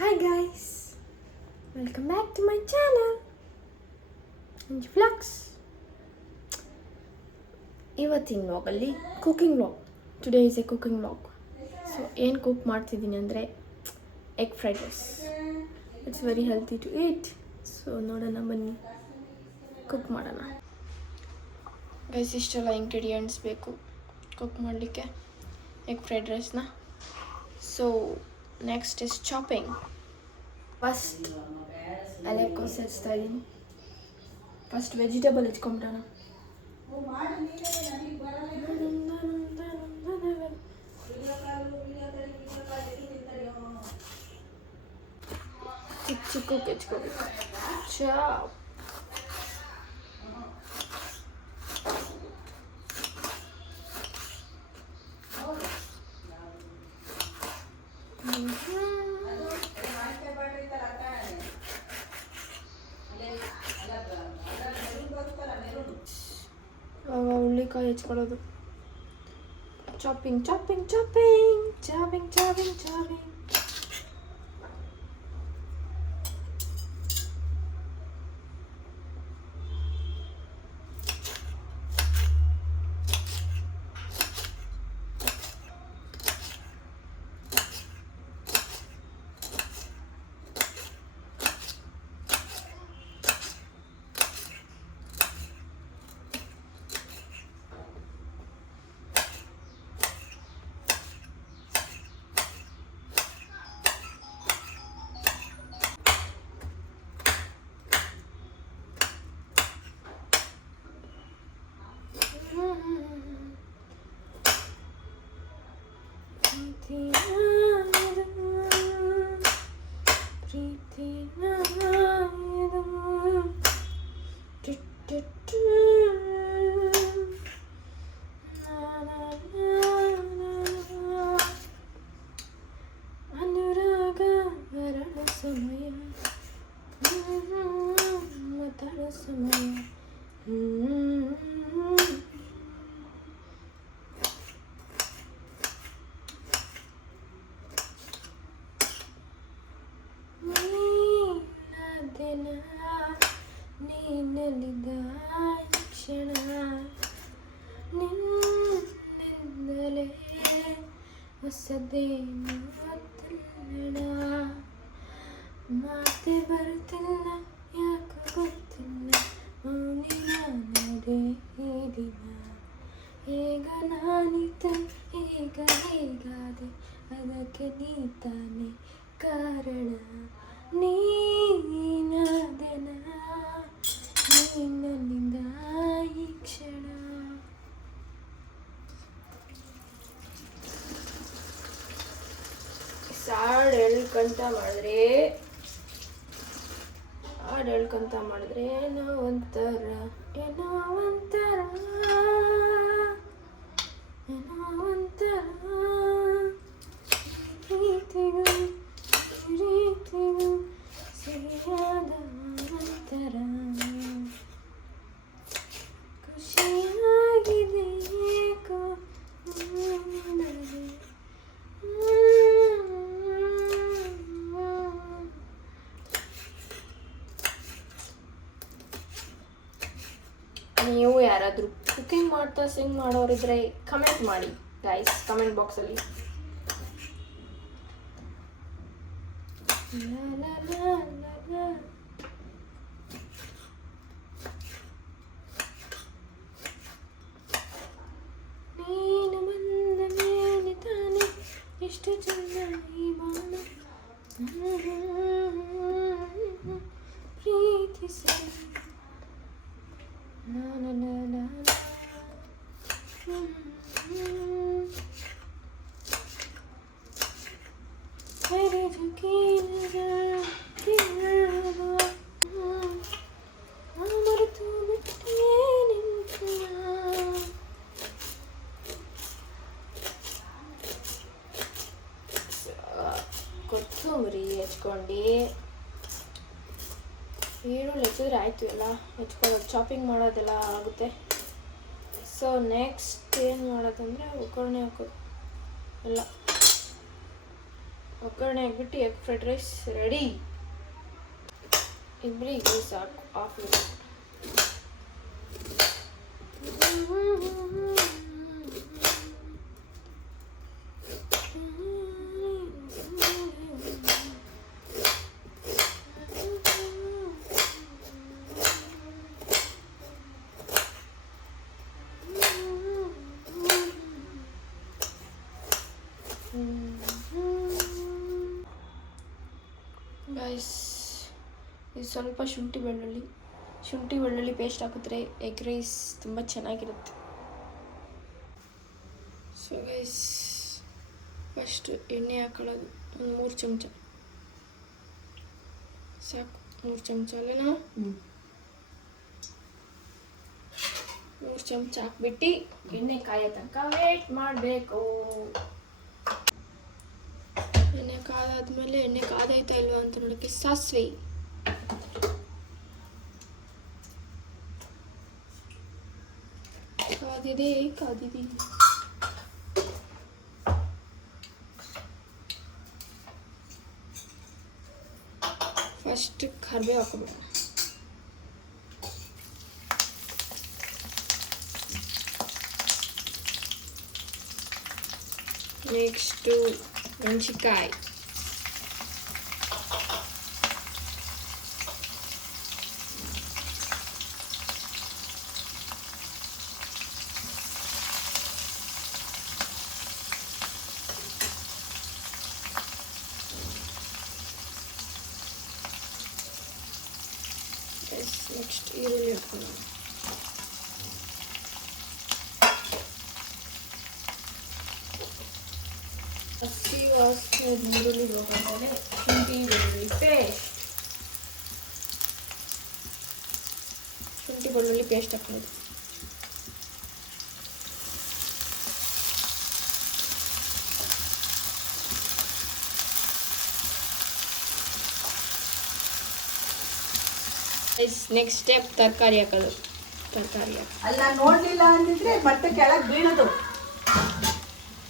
Hi guys, welcome back to my channel Anju Vlogs. ಇವತ್ತಿನ ವ್ಲಾಗಲ್ಲಿ cooking vlog. Today is a cooking vlog. So ಏನು cook ಮಾಡ್ತಿದ್ದೀನಿ ಅಂದರೆ egg fried rice. It's very healthy to eat. So ನೋಡೋಣ ಬನ್ನಿ cook ಮಾಡೋಣ. Guys ಇಷ್ಟೆಲ್ಲ ingredients ಬೇಕು ಕುಕ್ ಮಾಡಲಿಕ್ಕೆ ಎಗ್ ಫ್ರೈಡ್ ರೈಸ್ನ. So next is chopping. First ಎಲೆಕೋಸು ಹೆಚ್ತಾ ಇದ್ದೀನಿ. ಫಸ್ಟ್ ವೆಜಿಟೇಬಲ್ ಹೆಚ್ಕೊಂಬಿಡೋಣ. ಚಿಕ್ಕ ಚಿಕ್ಕಕ್ಕೆ ಹೆಚ್ಕೋಬೇಕು. ಚಾಪ್. ಹುಳ್ಳಿಕಾಯಿ ಹೆಚ್ಕೊಳ್ಳೋದು. Chopping chopping chopping chopping chopping chopping. ಅನುರಾಗ ವರಣ ಸಮಯ ಮತಳ ಸಮಯ. ನೀನಲಿದ ಕ್ಷಣ ನಿನ್ನಿಂದಲೇ ಹೊಸದೇ ಮಾತಲ್ಲ. ಮಾತೆ ಬರುತ್ತಿಲ್ಲ ಯಾಕೆ ಗೊತ್ತಿಲ್ಲ. ಮೌನಿ ನಾನದೇ ಈ ದಿನ. ಹೇಗ ನಾನಿದ್ದೆ ಹೇಗ ಹೇಗಾದೆ ಅದಕ್ಕೆ ನೀ ತಾನೆ ಕಾರಣ. ನೀನಾದೆನ ನೀನಲ್ಲಿಂದ ಈ ಕ್ಷಣ. ಹಾಡು ಹೇಳ್ಕೊಂತ ಮಾಡಿದ್ರೆ ಏನೋ ಒಂಥರ ಪ್ರೀತಿಗೂ ಸರಿಯಾದ ಅಂತರ. ಖುಷಿಯಾಗಿದೆ ಏಕೋ ನನಗೆ. ನೀವು ಯಾರಾದರೂ ಕುಕಿಂಗ್ ಮಾಡ್ತಾ ಸಿಂಗ್ ಮಾಡೋರಿದ್ರೆ ಕಮೆಂಟ್ ಮಾಡಿ ಗೈಸ್, ಕಮೆಂಟ್ ಬಾಕ್ಸಲ್ಲಿ. ನೀನು ಬಂದ ಮೇಲೆ ತಾನೆ ಎಷ್ಟು ಚಂದ ಈ ಬಾಣ. ಪ್ರೀತಿಸಿ ಕೊತ್ತಂಬರಿ ಹೆಚ್ಕೊಂಡು ಈರುಳ್ಳಿ ಹೆಚ್ಚಿದ್ರೆ ಆಯಿತು. ಎಲ್ಲ ಹೆಚ್ಕೊಳ್ಳೋದು ಚಾಪಿಂಗ್ ಮಾಡೋದೆಲ್ಲ ಆಗುತ್ತೆ. ಸೊ ನೆಕ್ಸ್ಟ್ ಏನು ಮಾಡೋದಂದರೆ ಒಗ್ಗರಣೆ ಹಾಕೋದು ಎಲ್ಲ. ಒಗ್ಗರಣೆ ಹಾಕ್ಬಿಟ್ಟು ಎಗ್ ಫ್ರೈಡ್ ರೈಸ್ ರೆಡಿ. ಇಬ್ಬರಿಗೆ ಸಾಕು ಹಾಫ್ ಮಿನಿಟ್. ಗೈಸ್, ಇದು ಸ್ವಲ್ಪ ಶುಂಠಿ ಬೆಳ್ಳುಳ್ಳಿ ಪೇಸ್ಟ್ ಹಾಕಿದ್ರೆ ಎಗ್ ರೈಸ್ ತುಂಬ ಚೆನ್ನಾಗಿರುತ್ತೆ. ಸೊ ಗೈಸ್, ಫಸ್ಟು ಎಣ್ಣೆ ಹಾಕೊಳ್ಳೋದು ಒಂದು 3 ಚಮಚ ಸಾಕು. 3 ಚಮಚ ಅಲ್ಲೇನಾ? 3 ಚಮಚ ಹಾಕ್ಬಿಟ್ಟು ಎಣ್ಣೆ ಕಾಯೋ ತನಕ ವೇಟ್ ಮಾಡಬೇಕು. ಎಣ್ಣೆ ಕಾದಾದ್ಮೇಲೆ ಎಣ್ಣೆ ಕಾದೈತಾ ಇಲ್ವಾ ಅಂತ ನೋಡೋಕ್ಕೆ ಸಾಸಿವೆ, ಕಾದಿದೆ. ಫಸ್ಟ್ ಕರಿಬೇವು ಹಾಕೋಬೇಕು. ನೆಕ್ಸ್ಟು ಮೆಣಸಿನ್ಕಾಯಿ, ನೆಕ್ಸ್ಟ್ ಈರುಳ್ಳಿ ಹಾಕೋಣ. ಹಸಿ ವಾಸನೆ ಈರುಳ್ಳಿ ಹೋಗೋದಾದ್ರೆ ಶುಂಠಿ ಬೆಳ್ಳುಳ್ಳಿ ಪೇಸ್ಟ್ ಹಾಕೋದು. ನೆಕ್ಸ್ಟ್ ಸ್ಟೆಪ್ ತರಕಾರಿ ಹಾಕೋದು. ಅಲ್ಲ, ನೋಡ್ಲಿಲ್ಲ ಅಂದಿದ್ರೆ ಮತ್ತೆ ಕೆಳಗೆ ಬೀಳೋದು.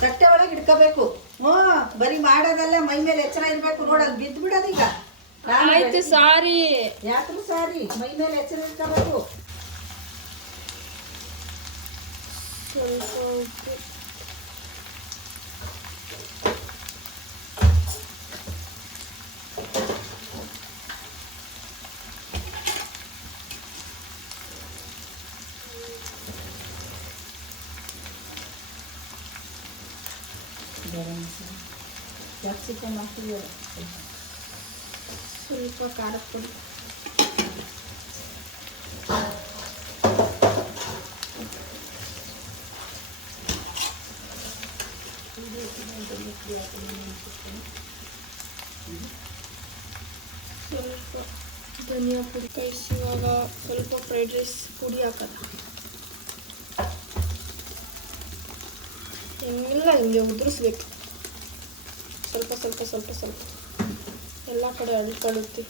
ತಟ್ಟೆ ಒಳಗೆ ಇಟ್ಕೋಬೇಕು. ಬರೀ ಮಾಡೋದಲ್ಲ, ಮೈ ಮೇಲೆ ಎಚ್ಚರ ಇರ್ಬೇಕು. ನೋಡಲ್ಲಿ ಬಿದ್ದು ಬಿಡೋದು. ಈಗ ಆಯ್ತು, ಸಾರಿ. ಯಾಕ್ರು ಸಾರಿ? ಮೈ ಮೇಲೆ ಎಚ್ಚರ ಇಟ್ಕೋಬೇಕು. ಕ್ಯಾಪ್ಸಿಕಮ್ ಹಾಕ್ತೀವಿ, ಸ್ವಲ್ಪ ಖಾರದ ಪುಡಿ, ಸ್ವಲ್ಪ ಧನಿಯಾ ಪುಡಿ. ಇವಾಗ ಸ್ವಲ್ಪ ಫ್ರೈಡ್ ರೈಸ್ ಪುಡಿ ಹಾಕೋದು. ಹಿಂಗೆ ಉದುರಿಸ್ಬೇಕು. ಸ್ವಲ್ಪ ಎಲ್ಲ ಕಡೆ ಅಳ್ಕೊಳ್ಳುತ್ತೆ.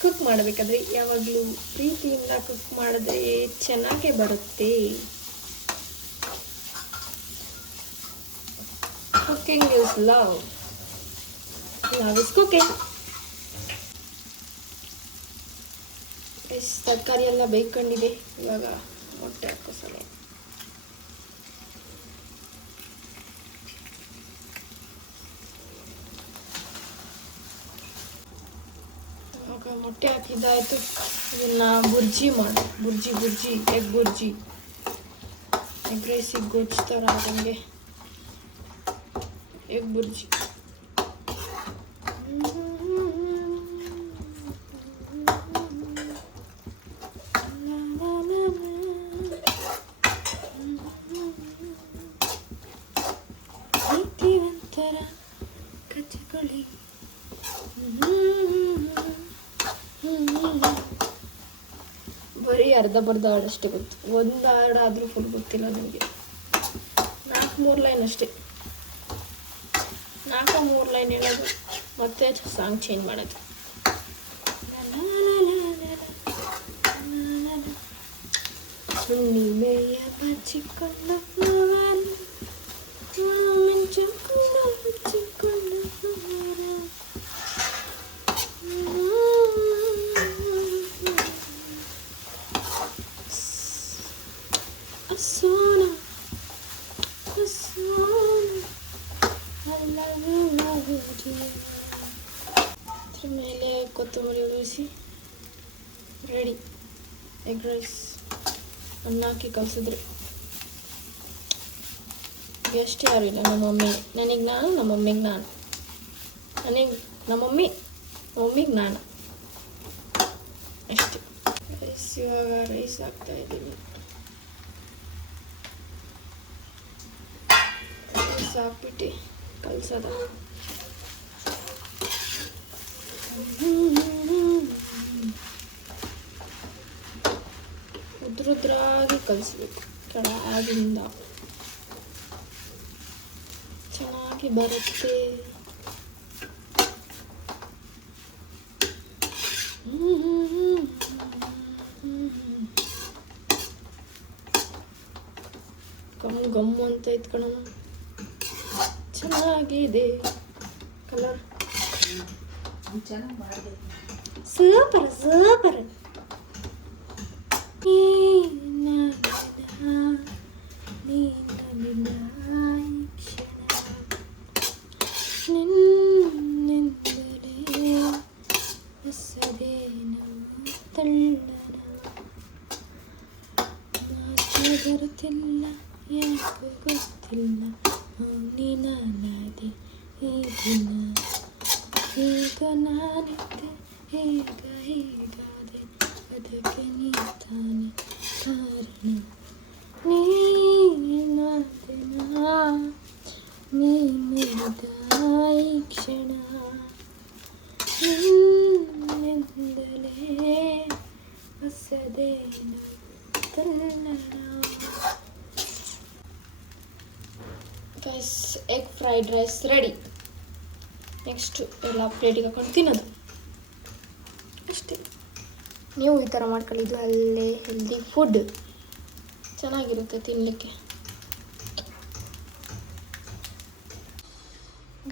ಕುಕ್ ಮಾಡಬೇಕಾದ್ರೆ ಯಾವಾಗಲೂ ಪ್ರೀತಿಯಿಂದ ಕುಕ್ ಮಾಡಿದ್ರೆ ಚೆನ್ನಾಗೇ ಬರುತ್ತೆ. Cooking is love. Love is cooking. ತರಕಾರಿ ಎಲ್ಲ ಬೇಯ್ಕೊಂಡಿದೆ. ಇವಾಗ ಮೊಟ್ಟೆ ಹಾಕೋಸಲೆ. ಇವಾಗ ಮೊಟ್ಟೆ ಹಾಕಿದ್ದಾಯ್ತು. ಇದನ್ನ ಬುರ್ಜಿ ಮಾಡಿ, ಬುರ್ಜಿ ಎಗ್ ರೈಸಿಗೆ ಗೊಜ್ಜು ಥರ ಆದಂಗೆ ಎಗ್ ಬುರ್ಜಿ. ಬರೀ ಅರ್ಧ ಹಾಡಷ್ಟೇ ಗೊತ್ತು. ಒಂದು ಹಾಡಾದರೂ ಫುಲ್ ಗೊತ್ತಿಲ್ಲ ನನಗೆ. 4-3 ಲೈನ್ ಅಷ್ಟೇ. 4 3 ಲೈನ್ ಹೇಳೋದು ಮತ್ತೆ ಸಾಂಗ್ ಚೇಂಜ್ ಮಾಡೋದು. ಹುಣ್ಣಿಮೆಯ ಬಚ್ಚಿಕೊಂಡ ಮಿಂಚಿಕೊಂಡು ಮುಚ್ಚಿಕೊಂಡು Asona, I love you, dear. ಅದ್ರ ಮೇಲೆ ಕೊತ್ತಂಬರಿ ಉಳಿಸಿ ರೆಡಿ. ಎಗ್ ರೈಸ್ ಅನ್ನ ಹಾಕಿ ಕಲಿಸಿದ್ರೆ ಗೆಸ್ಟ್ ಯಾರು ಇಲ್ಲ. ನಮ್ಮ ಮಮ್ಮಿ, ನನಗೆ ನಾನು, ನಮ್ಮ ಮಮ್ಮಿಗೆ ನಾನು, ನನಗೆ ನಮ್ಮ ಮಮ್ಮಿಗೆ ನಾನು ಅಷ್ಟೇ. ರೈಸ್ ಇವಾಗ ರೈಸ್ ಹಾಕ್ತಾಯಿದ್ದೀನಿ. ಹಾಕ್ಬಿಟ್ಟು ಕಲ್ಸೋದ. ಉದ್ರುದ್ರಾಗಿ ಕಲಿಸ್ಬೇಕು. ಕೆಳಗಿಂದ ಚೆನ್ನಾಗಿ ಬರುತ್ತೆ. ಗಮ್ಮು ಅಂತ ಇತ್ಕೊಳ್ಳೋಣ. ಚೆನ್ನಾಗಿದೆ ಕಲರ್. ಚೆನ್ನಾಗಿ ಮಾಡಿದೆ. Super super. ಬರುತ್ತಿಲ್ಲ ಯಾಕೆ ಗೊತ್ತಿಲ್ಲ ನೀನಾದೆ ಈ ದಿನ. ಈಗ ನಾನಿದ್ದೆ ಹೀಗಾದೆ ಅದಕ್ಕೆ ನೀ ತಾನೆ ಕಾರಣ. ನೀನಾದೆ ನೀನಿದ ಈ ಕ್ಷಣ ನಿನ್ನಿಂದಲೇ ಹೊಸದೇನ ತಲ್ಲಣ. Guys, egg fried rice ready. Next ಎಲ್ಲ ಪ್ಲೇಟಿಗೆ ಹಾಕೊಂಡು ತಿನ್ನೋದು ಅಷ್ಟೇ. ನೀವು ಈ ಥರ ಮಾಡ್ಕೊಳ್ಳಿದ್ದು ಅಲ್ಲೇ ಹೆಲ್ದಿ ಫುಡ್ ಚೆನ್ನಾಗಿರುತ್ತೆ ತಿನ್ನಲಿಕ್ಕೆ.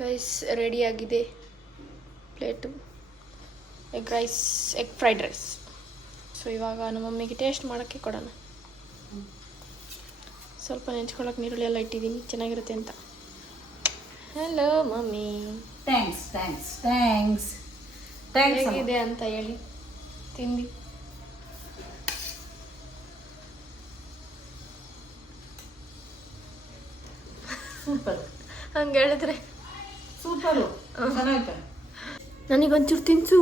ಗೈಸ್, ರೆಡಿಯಾಗಿದೆ plate egg rice, egg fried rice. So ಇವಾಗ ನಮ್ಮ ಮಮ್ಮಿಗೆ ಟೇಸ್ಟ್ ಮಾಡೋಕ್ಕೆ ಕೊಡೋಣ. ಸ್ವಲ್ಪ ನೆಂಚ್ಕೊಳ್ಳೋಕೆ ನೀರುಳ್ಳಿ ಎಲ್ಲ ಇಟ್ಟಿದ್ದೀನಿ ಚೆನ್ನಾಗಿರುತ್ತೆ ಅಂತ. Hello mummy. ಥ್ಯಾಂಕ್ಸ್ ಹೇಗಿದೆ ಅಂತ ಹೇಳಿ ತಿಂದು. ಸೂಪರ್. ಹಂಗೆ ಹೇಳಿದ್ರೆ ಸೂಪರು, ಚೆನ್ನಾಯ್ತು. ನನಗೊಂಚೂರು ತಿನ್ಸು.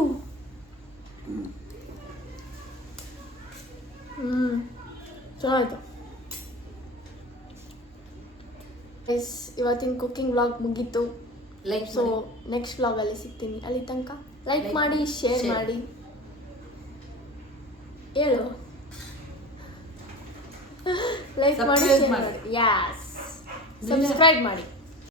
ಚೆನ್ನಾಯ್ತು. ಇವತ್ತಿನ ಕುಕಿಂಗ್ ವ್ಲಾಗ್ ಮುಗೀತು. ಸೊ ನೆಕ್ಸ್ಟ್ ವ್ಲಾಗಲ್ಲಿ ಸಿಗ್ತೀನಿ. ಅಲ್ಲಿ ತನಕ ಲೈಕ್ ಮಾಡಿ, ಶೇರ್ ಮಾಡಿ, ಹೇಳು ಲೈಕ್ ಮಾಡಿ, ಶೇರ್ ಮಾಡಿ, ಯಾಸ್ ಸಬ್ಸ್ಕ್ರೈಬ್ ಮಾಡಿ.